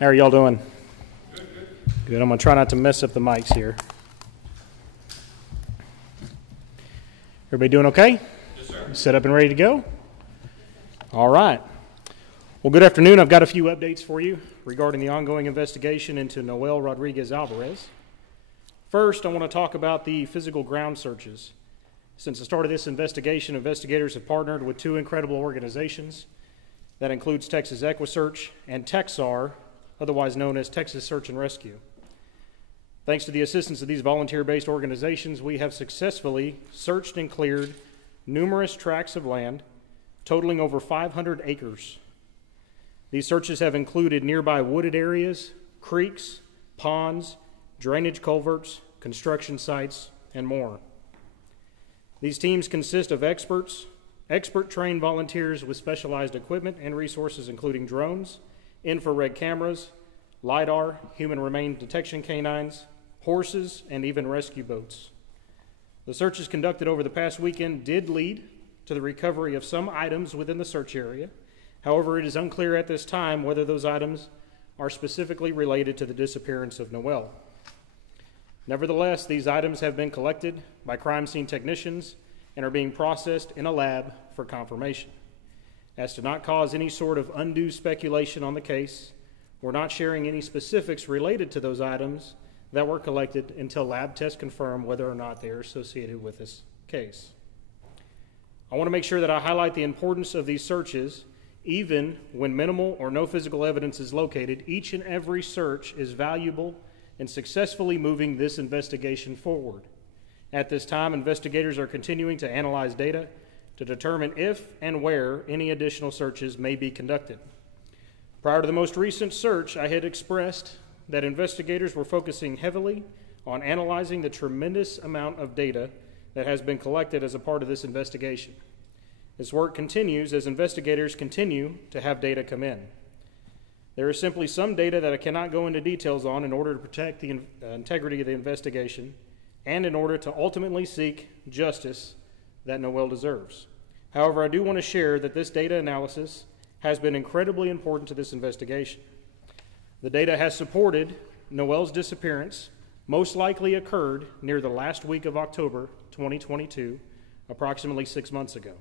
How are y'all doing? Good. I'm going to try not to mess up the mics here. Everybody doing okay? Yes, sir. Set up and ready to go? All right. Well, good afternoon. I've got a few updates for you regarding the ongoing investigation into Noel Rodriguez-Alvarez. First, I want to talk about the physical ground searches. Since the start of this investigation, investigators have partnered with two incredible organizations. That includes Texas EquiSearch and TXR, otherwise known as Texas Search and Rescue. Thanks to the assistance of these volunteer-based organizations, we have successfully searched and cleared numerous tracts of land totaling over 500 acres. These searches have included nearby wooded areas, creeks, ponds, drainage culverts, construction sites, and more. These teams consist of expert-trained volunteers with specialized equipment and resources including drones, infrared cameras, LiDAR, human remain detection canines, horses, and even rescue boats. The searches conducted over the past weekend did lead to the recovery of some items within the search area. However, it is unclear at this time whether those items are specifically related to the disappearance of Noel. Nevertheless, these items have been collected by crime scene technicians and are being processed in a lab for confirmation. As to not cause any sort of undue speculation on the case, we're not sharing any specifics related to those items that were collected until lab tests confirm whether or not they are associated with this case. I want to make sure that I highlight the importance of these searches. Even when minimal or no physical evidence is located, each and every search is valuable in successfully moving this investigation forward. At this time, investigators are continuing to analyze data to determine if and where any additional searches may be conducted. Prior to the most recent search, I had expressed that investigators were focusing heavily on analyzing the tremendous amount of data that has been collected as a part of this investigation. This work continues as investigators continue to have data come in. There is simply some data that I cannot go into details on in order to protect the integrity of the investigation and in order to ultimately seek justice that Noel deserves. However, I do want to share that this data analysis has been incredibly important to this investigation. The data has supported Noel's disappearance most likely occurred near the last week of October 2022, approximately 6 months ago.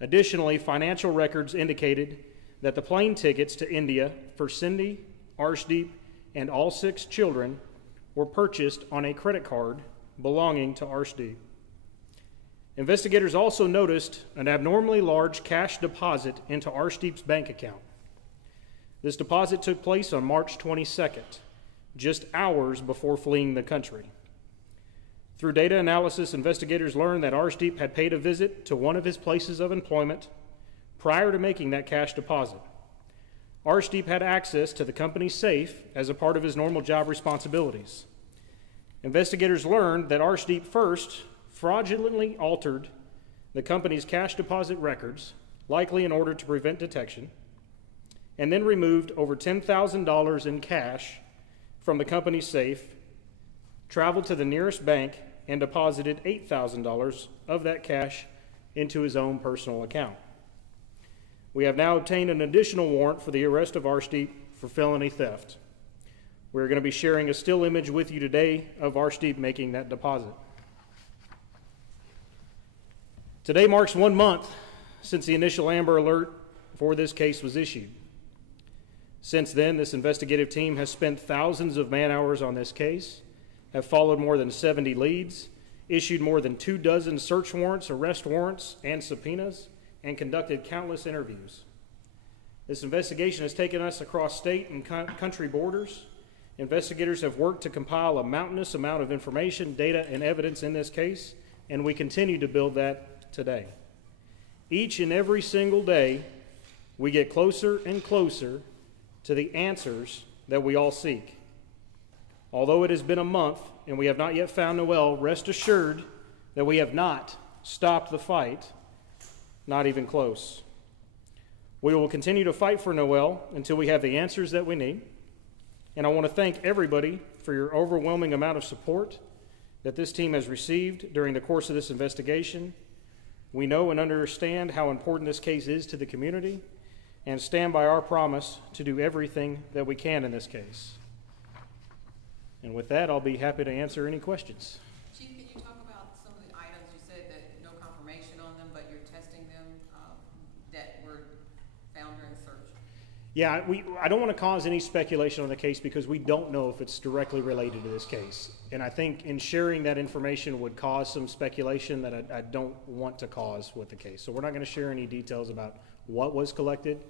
Additionally, financial records indicated that the plane tickets to India for Cindy, Arshdeep, and all 6 children were purchased on a credit card belonging to Arshdeep. Investigators also noticed an abnormally large cash deposit into Arshdeep's bank account. This deposit took place on March 22nd, just hours before fleeing the country. Through data analysis, investigators learned that Arshdeep had paid a visit to one of his places of employment prior to making that cash deposit. Arshdeep had access to the company's safe as a part of his normal job responsibilities. Investigators learned that Arshdeep first fraudulently altered the company's cash deposit records, likely in order to prevent detection, and then removed over $10,000 in cash from the company's safe, traveled to the nearest bank, and deposited $8,000 of that cash into his own personal account. We have now obtained an additional warrant for the arrest of Arshdeep for felony theft. We're going to be sharing a still image with you today of Arshdeep making that deposit. Today marks 1 month since the initial Amber Alert for this case was issued. Since then, this investigative team has spent thousands of man-hours on this case, have followed more than 70 leads, issued more than 24 search warrants, arrest warrants, and subpoenas, and conducted countless interviews. This investigation has taken us across state and country borders. Investigators have worked to compile a mountainous amount of information, data, and evidence in this case, and we continue to build that today. Each and every single day, we get closer and closer to the answers that we all seek. Although it has been a month and we have not yet found Noel, rest assured that we have not stopped the fight, not even close. We will continue to fight for Noel until we have the answers that we need. And I want to thank everybody for your overwhelming amount of support that this team has received during the course of this investigation. We know and understand how important this case is to the community, and stand by our promise to do everything that we can in this case. And with that, I'll be happy to answer any questions. Chief, can you talk about some of the items? You said that no confirmation on them, but you're testing them that were found during search. Yeah, I don't want to cause any speculation on the case because we don't know if it's directly related to this case. And I think in sharing that information would cause some speculation that I don't want to cause with the case. So we're not going to share any details about what was collected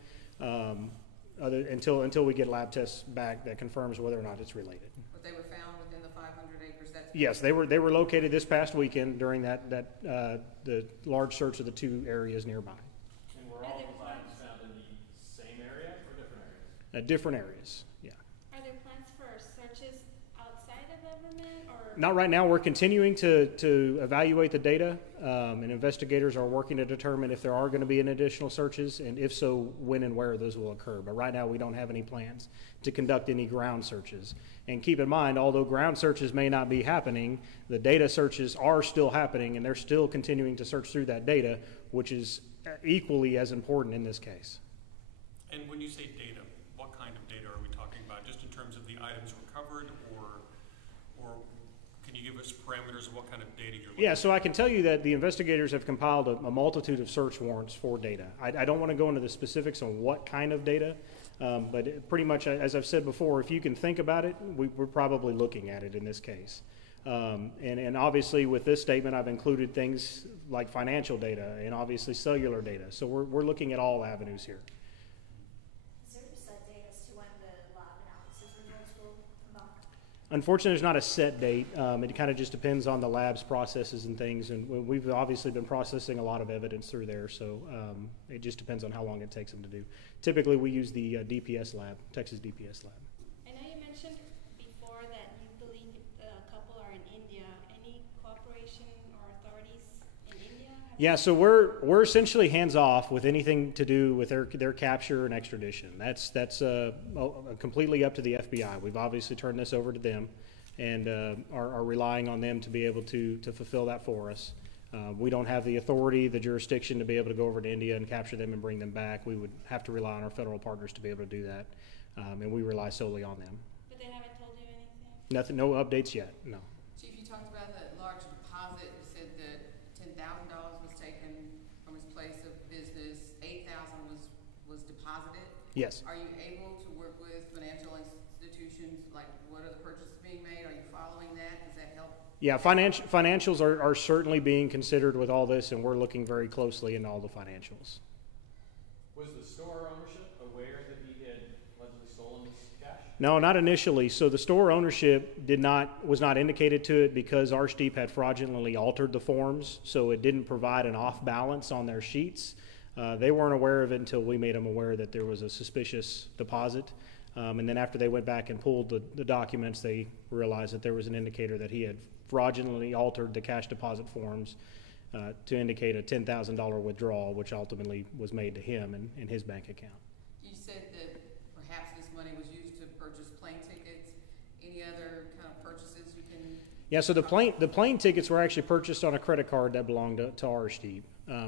until we get lab tests back that confirms whether or not it's related. But they were found within the 500 acres? Yes, they were located this past weekend during the large search of the two areas nearby. And were all the plants found in the same area or different areas? Different areas, yeah. Are there plans for searches outside of Everman, or? Not right now. We're continuing to evaluate the data, and investigators are working to determine if there are going to be any additional searches, and if so, when and where those will occur. But right now, we don't have any plans to conduct any ground searches. And keep in mind, although ground searches may not be happening, the data searches are still happening, and they're still continuing to search through that data, which is equally as important in this case. And when you say data, what kind of data are we talking about? Just in terms of the items recovered, or can you give us parameters of what kind of data you're looking at? Yeah, so I can tell you that the investigators have compiled a multitude of search warrants for data. I don't want to go into the specifics on what kind of data, but pretty much, as I've said before, if you can think about it, we're probably looking at it in this case. And obviously with this statement, I've included things like financial data and obviously cellular data. So we're looking at all avenues here. Is there a set date as to when the lab analysis results will come back? Unfortunately, there's not a set date. It kind of just depends on the lab's processes and things. And we've obviously been processing a lot of evidence through there. So it just depends on how long it takes them to do. Typically, we use the DPS lab, Texas DPS lab. I know you mentioned before that you believe the couple are in India. Any cooperation or authorities in India? Yeah, so we're essentially hands off with anything to do with their capture and extradition. That's completely up to the FBI. We've obviously turned this over to them, and are relying on them to be able to fulfill that for us. We don't have the authority, the jurisdiction to be able to go over to India and capture them and bring them back. We would have to rely on our federal partners to be able to do that, and we rely solely on them. But they haven't told you anything? Nothing, no updates yet, no. Chief, you talked about that large deposit. You said that $10,000 was taken from his place of business. $8,000 was deposited. Yes. Are you able to work with financial institutions? Like, what are the purchases being made? Are you following that? Does that help? Yeah, financials are certainly being considered with all this, and we're looking very closely into all the financials. Was the store ownership aware that he had allegedly stolen this cash? No, not initially. So the store ownership was not indicated to it because Arshdeep had fraudulently altered the forms, so it didn't provide an off balance on their sheets. They weren't aware of it until we made them aware that there was a suspicious deposit. And then after they went back and pulled the documents, they realized that there was an indicator that he had fraudulently altered the cash deposit forms to indicate a $10,000 withdrawal, which ultimately was made to him and his bank account. You said that perhaps this money was used to purchase plane tickets. Any other kind of purchases you can? Yeah, so the plane tickets were actually purchased on a credit card that belonged to Arshdeep.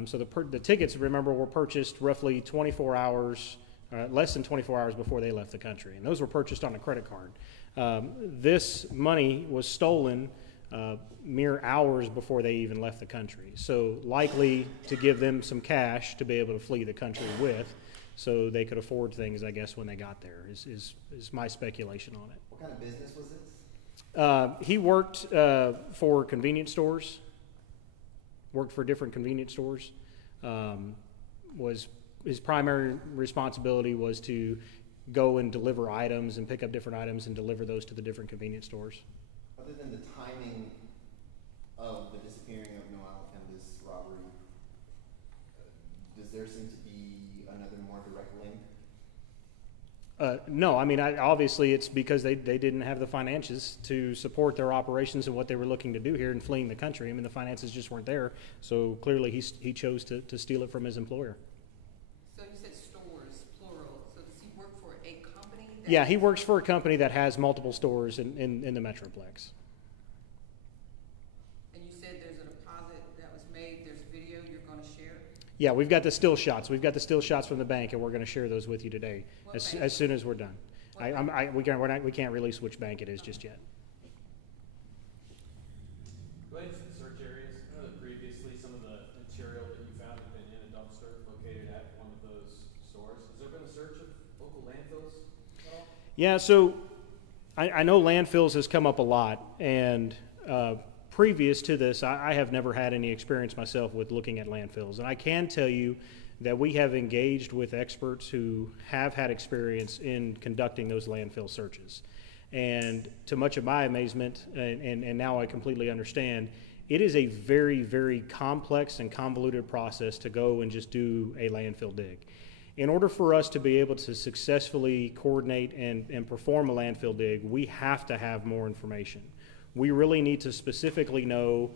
So the tickets, remember, were purchased roughly 24 hours, less than 24 hours before they left the country, and those were purchased on a credit card. This money was stolen mere hours before they even left the country, so likely to give them some cash to be able to flee the country with, so they could afford things, I guess, when they got there, is my speculation on it. What kind of business was this? He worked for convenience stores, worked for different convenience stores. His primary responsibility was to go and deliver items and pick up different items and deliver those to the different convenience stores. Other than the timing of the disappearing of Noel and this robbery, does there seem to be another more direct link? No, I mean, obviously it's because they didn't have the finances to support their operations and what they were looking to do here in fleeing the country. I mean, the finances just weren't there, so clearly he chose to steal it from his employer. So you said stores, plural. So does he work for a company? Yeah, he works for a company that has multiple stores in the Metroplex. And you said there's a deposit that was made. There's video you're going to share? Yeah, we've got the still shots. We've got the still shots from the bank, and we're going to share those with you today What as bank? soon as we're done. What We can't release which bank it is just yet. Related to the search areas, I know that previously some of the material that you found had been in a dumpster located at one of those stores. Has there been a search of local landfills at all? Yeah, so I know landfills has come up a lot, and previous to this, I have never had any experience myself with looking at landfills. And I can tell you that we have engaged with experts who have had experience in conducting those landfill searches. And to much of my amazement, and now I completely understand, it is a very, very complex and convoluted process to go and just do a landfill dig. In order for us to be able to successfully coordinate and perform a landfill dig, we have to have more information. We really need to specifically know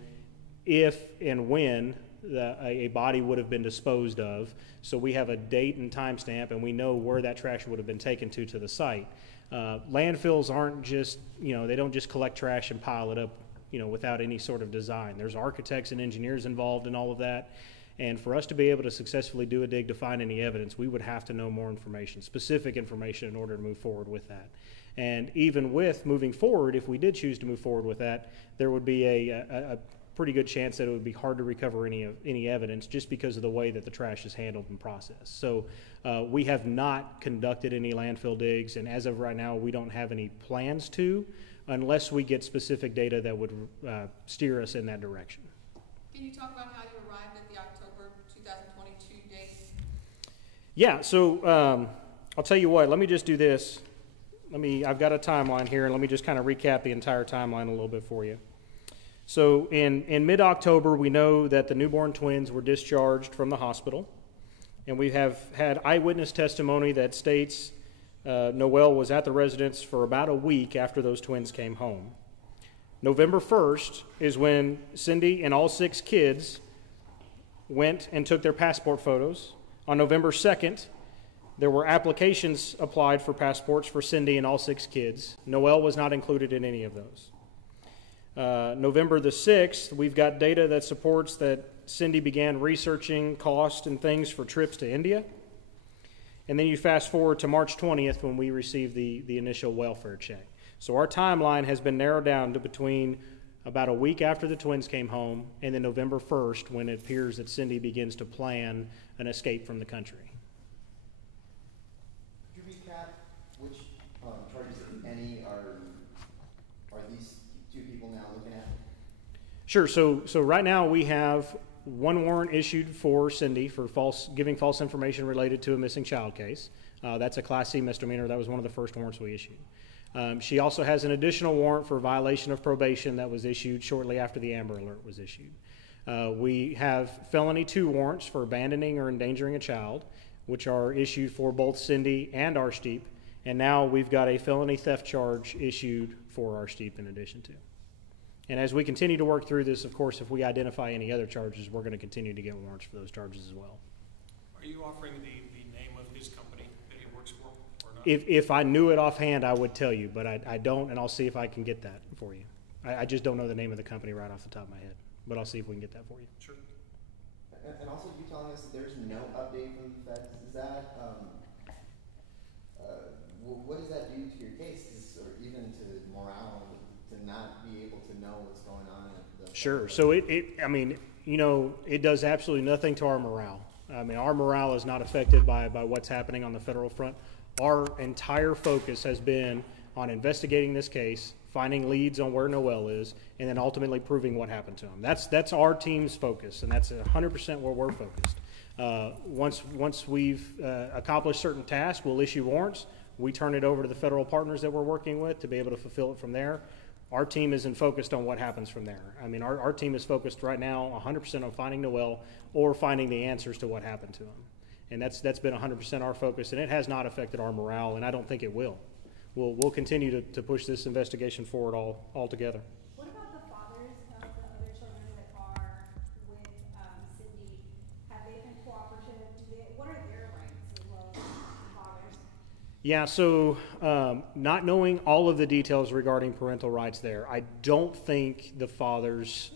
if and when a body would have been disposed of, so we have a date and time stamp and we know where that trash would have been taken to the site. Landfills aren't just, they don't just collect trash and pile it up, without any sort of design. There's architects and engineers involved in all of that. And for us to be able to successfully do a dig to find any evidence, we would have to know more information, specific information, in order to move forward with that. And even with moving forward, if we did choose to move forward with that, there would be a pretty good chance that it would be hard to recover any evidence just because of the way that the trash is handled and processed. So we have not conducted any landfill digs, and as of right now, we don't have any plans to, unless we get specific data that would steer us in that direction. Can you talk about how you arrived at the October 2022 date? Yeah, so I'll tell you what, let me just do this. I've got a timeline here, and let me just kind of recap the entire timeline a little bit for you. So in mid-October, we know that the newborn twins were discharged from the hospital, and we have had eyewitness testimony that states Noel was at the residence for about a week after those twins came home. November 1st is when Cindy and all 6 kids went and took their passport photos. On November 2nd, there were applications applied for passports for Cindy and all 6 kids. Noel was not included in any of those. November the 6th, we've got data that supports that Cindy began researching cost and things for trips to India. And then you fast forward to March 20th when we received the initial welfare check. So our timeline has been narrowed down to between about a week after the twins came home and then November 1st when it appears that Cindy begins to plan an escape from the country. Could you recap which charges, if any, are these 2 people now looking at? Sure. So right now we have 1 warrant issued for Cindy for giving false information related to a missing child case. That's a Class C misdemeanor. That was one of the first warrants we issued. She also has an additional warrant for violation of probation that was issued shortly after the Amber Alert was issued. We have felony 2 warrants for abandoning or endangering a child, which are issued for both Cindy and Arshdeep. And now we've got a felony theft charge issued for Arshdeep in addition to. And as we continue to work through this, of course, if we identify any other charges, we're going to continue to get warrants for those charges as well. Are you offering the name of his company that he works for or not? If I knew it offhand, I would tell you, but I don't, and I'll see if I can get that for you. I just don't know the name of the company right off the top of my head, but I'll see if we can get that for you. Sure. And also, you telling us that there's no update from the feds, is that, what does that do to your case, or even to morale, to not be able to know what's going on? Sure. So it does absolutely nothing to our morale. I mean, our morale is not affected by what's happening on the federal front. Our entire focus has been on investigating this case, finding leads on where Noel is, and then ultimately proving what happened to him. That's our team's focus, and that's 100% where we're focused. Once we've accomplished certain tasks, we'll issue warrants. We turn it over to the federal partners that we're working with to be able to fulfill it from there. Our team isn't focused on what happens from there. I mean, our team is focused right now 100% on finding Noel or finding the answers to what happened to him. And that's been 100% our focus, and it has not affected our morale, and I don't think it will. We'll continue to push this investigation forward all together. What about the fathers of the other children that are with Cindy? Have they been cooperative? What are their rights as well as the fathers? Yeah, so not knowing all of the details regarding parental rights there, I don't think the fathers,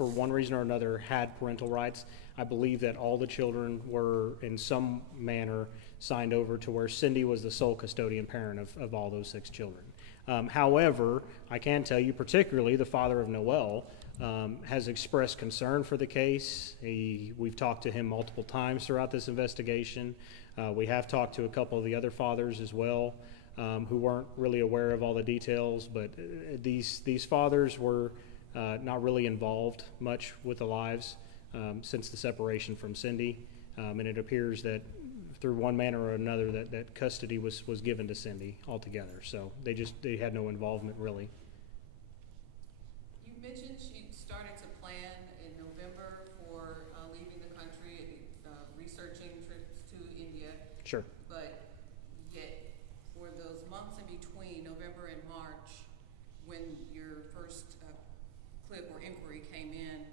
for one reason or another, had parental rights. I believe that all the children were in some manner signed over to where Cindy was the sole custodian parent of all those 6 children. However, I can tell you, particularly the father of Noel, has expressed concern for the case. We've talked to him multiple times throughout this investigation. We have talked to a couple of the other fathers as well, who weren't really aware of all the details, but these fathers were not really involved much with the lives since the separation from Cindy, and it appears that through one manner or another that custody was given to Cindy altogether. So they had no involvement really. You mentioned she started to plan in November for leaving the country, researching trips to India. Sure. But yet, for those months in between November and March, when your first clip or inquiry came in,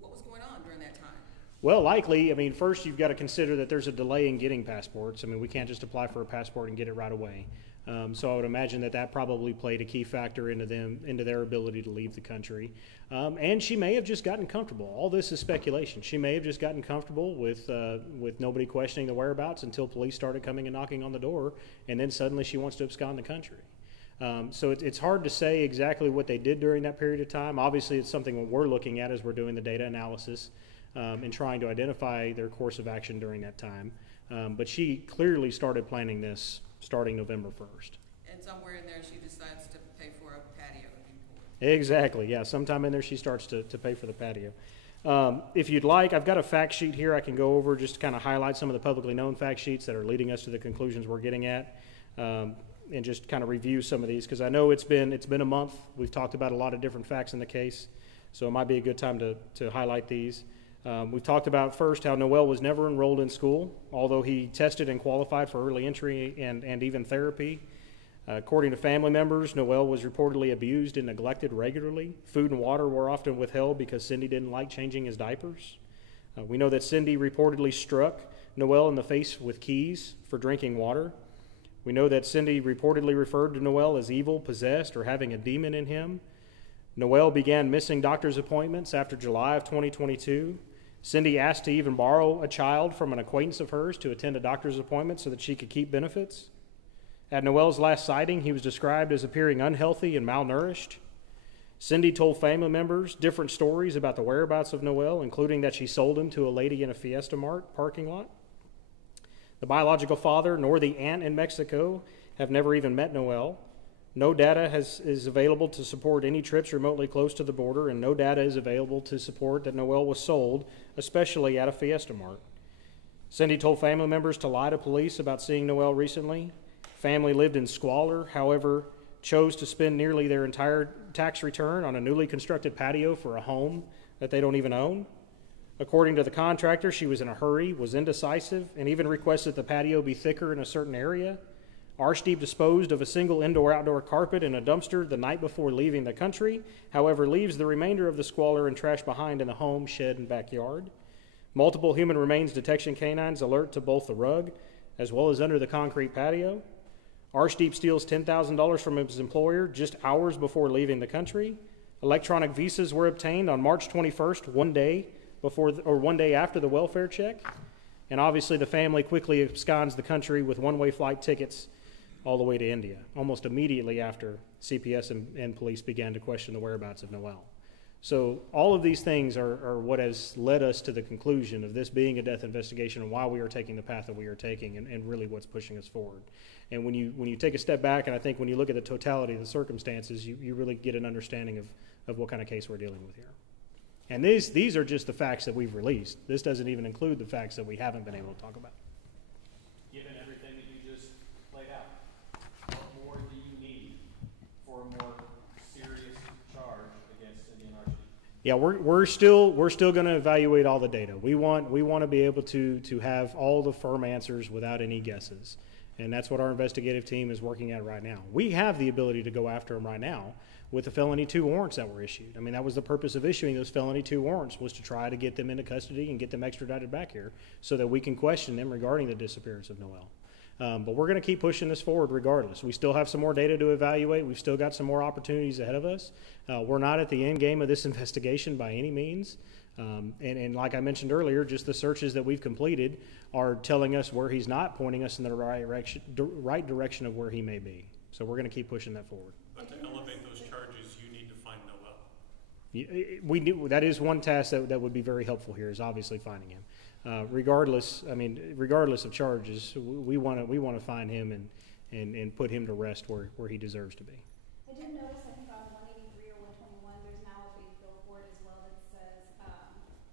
what was going on during that time? Well, likely, I mean, first you've got to consider that there's a delay in getting passports. I mean, we can't just apply for a passport and get it right away. So I would imagine that probably played a key factor into their ability to leave the country. And she may have just gotten comfortable. All this is speculation. She may have just gotten comfortable with nobody questioning the whereabouts until police started coming and knocking on the door, and then suddenly she wants to abscond the country. So it's hard to say exactly what they did during that period of time. Obviously, it's something that we're looking at as we're doing the data analysis and trying to identify their course of action during that time. But she clearly started planning this starting November 1st. And somewhere in there, she decides to pay for a patio. Exactly, yeah. Sometime in there, she starts to pay for the patio. If you'd like, I've got a fact sheet here I can go over just to kind of highlight some of the publicly known fact sheets that are leading us to the conclusions we're getting at. And just kind of review some of these, because I know it's been a month. We've talked about a lot of different facts in the case, so it might be a good time to highlight these. We've talked about first how Noel was never enrolled in school, although he tested and qualified for early entry and even therapy. According to family members, Noel was reportedly abused and neglected regularly. Food and water were often withheld because Cindy didn't like changing his diapers. We know that Cindy reportedly struck Noel in the face with keys for drinking water. We know that Cindy reportedly referred to Noel as evil, possessed, or having a demon in him. Noel began missing doctor's appointments after July of 2022. Cindy asked to even borrow a child from an acquaintance of hers to attend a doctor's appointment so that she could keep benefits. At Noel's last sighting, he was described as appearing unhealthy and malnourished. Cindy told family members different stories about the whereabouts of Noel, including that she sold him to a lady in a Fiesta Mart parking lot. The biological father nor the aunt in Mexico have never even met Noel. No data is available to support any trips remotely close to the border, and no data is available to support that Noel was sold, especially at a Fiesta Mart. Cindy told family members to lie to police about seeing Noel recently. Family lived in squalor, however, chose to spend nearly their entire tax return on a newly constructed patio for a home that they don't even own. According to the contractor, she was in a hurry, was indecisive, and even requested the patio be thicker in a certain area. Arshdeep disposed of a single indoor-outdoor carpet in a dumpster the night before leaving the country, however, leaves the remainder of the squalor and trash behind in the home, shed, and backyard. Multiple human remains detection canines alert to both the rug as well as under the concrete patio. Arshdeep steals $10,000 from his employer just hours before leaving the country. Electronic visas were obtained on March 21st, one day after the welfare check. And obviously the family quickly absconds the country with one-way flight tickets all the way to India, almost immediately after CPS and police began to question the whereabouts of Noel. So all of these things are what has led us to the conclusion of this being a death investigation and why we are taking the path that we are taking and really what's pushing us forward. And when you take a step back, and I think when you look at the totality of the circumstances, you really get an understanding of what kind of case we're dealing with here. And these are just the facts that we've released. This doesn't even include the facts that we haven't been able to talk about. Given everything that you just laid out, what more do you need for a more serious charge against Cindy and Archie? Yeah, we're still going to evaluate all the data. We want to be able to have all the firm answers without any guesses, and that's what our investigative team is working at right now. We have the ability to go after them right now with the felony 2 warrants that were issued. I mean, that was the purpose of issuing those felony 2 warrants, was to try to get them into custody and get them extradited back here so that we can question them regarding the disappearance of Noel. But we're going to keep pushing this forward regardless. We still have some more data to evaluate. We've still got some more opportunities ahead of us. We're not at the end game of this investigation by any means. And like I mentioned earlier, just the searches that we've completed are telling us where he's not, pointing us in the right direction of where he may be. So we're going to keep pushing that forward. But to elevate those charges, you need to find Noel. That is one task that would be very helpful here, is obviously finding him. Regardless of charges, we want to find him and put him to rest where he deserves to be. I did notice, I think on 183 or 121, there's now a big billboard as well that says,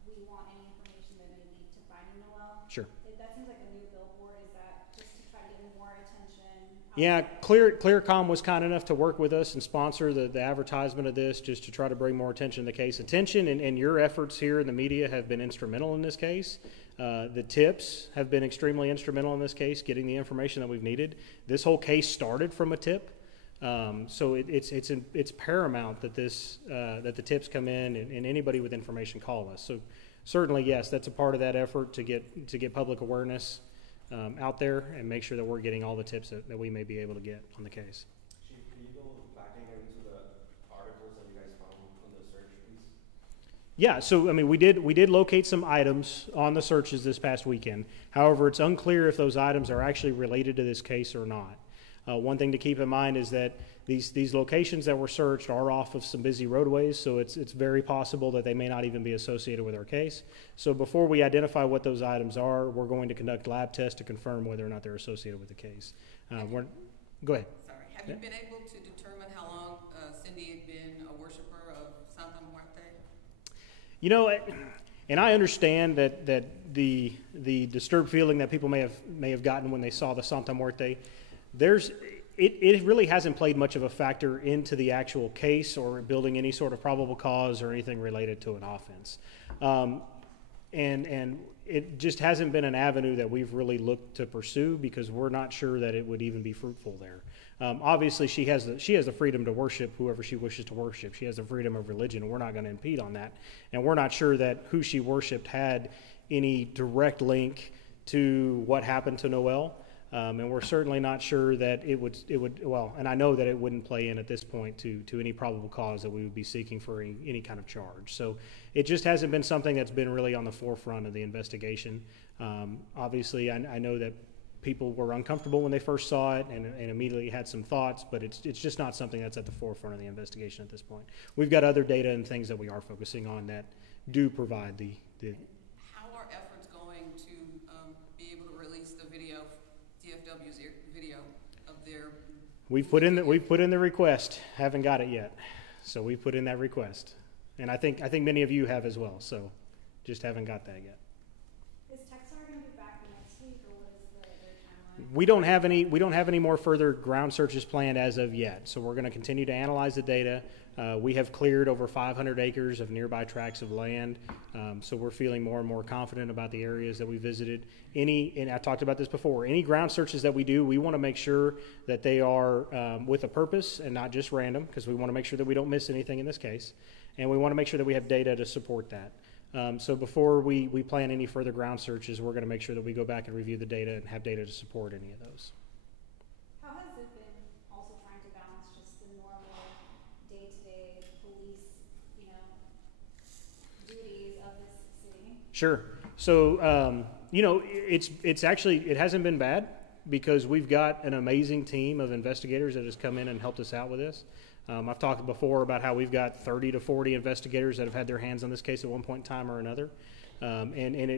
we want any information that may lead to finding Noel. Sure. That seems like a new billboard. Is that just to try to get more attention? Yeah, Clearcom was kind enough to work with us and sponsor the advertisement of this, just to try to bring more attention to the case. Attention and your efforts here in the media have been instrumental in this case. The tips have been extremely instrumental in this case, getting the information that we've needed. This whole case started from a tip, so it's paramount that that the tips come in and anybody with information call us. So certainly, yes, that's a part of that effort to get public awareness out there and make sure that we're getting all the tips that we may be able to get on the case. Chief, can you go back into the articles that you guys found on the search, please? Yeah, so I mean, we did locate some items on the searches this past weekend. However, it's unclear if those items are actually related to this case or not. One thing to keep in mind is that these locations that were searched are off of some busy roadways, so it's very possible that they may not even be associated with our case. So before we identify what those items are, we're going to conduct lab tests to confirm whether or not they're associated with the case. Go ahead. Sorry, have you been able to determine how long Cindy had been a worshiper of Santa Muerte? You know, and I understand that the disturbed feeling that people may have gotten when they saw the Santa Muerte, it really hasn't played much of a factor into the actual case or building any sort of probable cause or anything related to an offense. And it just hasn't been an avenue that we've really looked to pursue because we're not sure that it would even be fruitful there. Obviously, she has the freedom to worship whoever she wishes to worship. She has the freedom of religion, and we're not going to impede on that. And we're not sure that who she worshiped had any direct link to what happened to Noel. And we're certainly not sure that it would, and I know that it wouldn't play in at this point to any probable cause that we would be seeking for any kind of charge. So it just hasn't been something that's been really on the forefront of the investigation. Obviously, I know that people were uncomfortable when they first saw it and immediately had some thoughts, but it's just not something that's at the forefront of the investigation at this point. We've got other data and things that we are focusing on that do provide the How are efforts going to be able to release the video, DFW's video of their? We've put in the request. Haven't got it yet, so we put in that request, and I think many of you have as well. So, just haven't got that yet. Is Texar going to be back next week, or what is their timeline? We don't have any more further ground searches planned as of yet. So we're going to continue to analyze the data. We have cleared over 500 acres of nearby tracts of land, so we're feeling more and more confident about the areas that we visited. And I talked about this before, any ground searches that we do, we want to make sure that they are with a purpose and not just random, because we want to make sure that we don't miss anything in this case. And we want to make sure that we have data to support that. So before we plan any further ground searches, we're going to make sure that we go back and review the data and have data to support any of those. How has it been also trying to balance just the normal day-to-day police, duties of this city? Sure. So, it hasn't been bad because we've got an amazing team of investigators that has come in and helped us out with this. I've talked before about how we've got 30 to 40 investigators that have had their hands on this case at one point in time or another.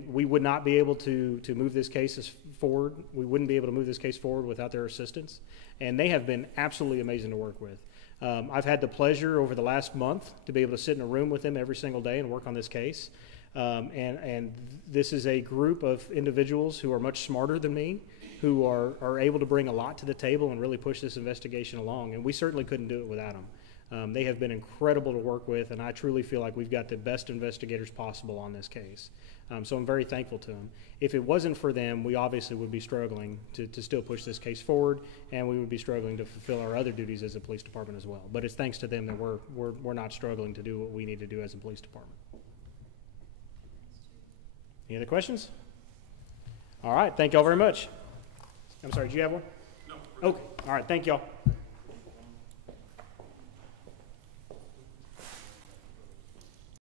We would not be able to move this case forward. We wouldn't be able to move this case forward without their assistance. And they have been absolutely amazing to work with. I've had the pleasure over the last month to be able to sit in a room with them every single day and work on this case. And this is a group of individuals who are much smarter than me, who are able to bring a lot to the table and really push this investigation along. And we certainly couldn't do it without them. They have been incredible to work with, and I truly feel like we've got the best investigators possible on this case. So I'm very thankful to them. If it wasn't for them, we obviously would be struggling to still push this case forward, and we would be struggling to fulfill our other duties as a police department as well. But it's thanks to them that we're not struggling to do what we need to do as a police department. Any other questions? All right, thank you all very much. I'm sorry, do you have one? No. Okay, all right, thank y'all.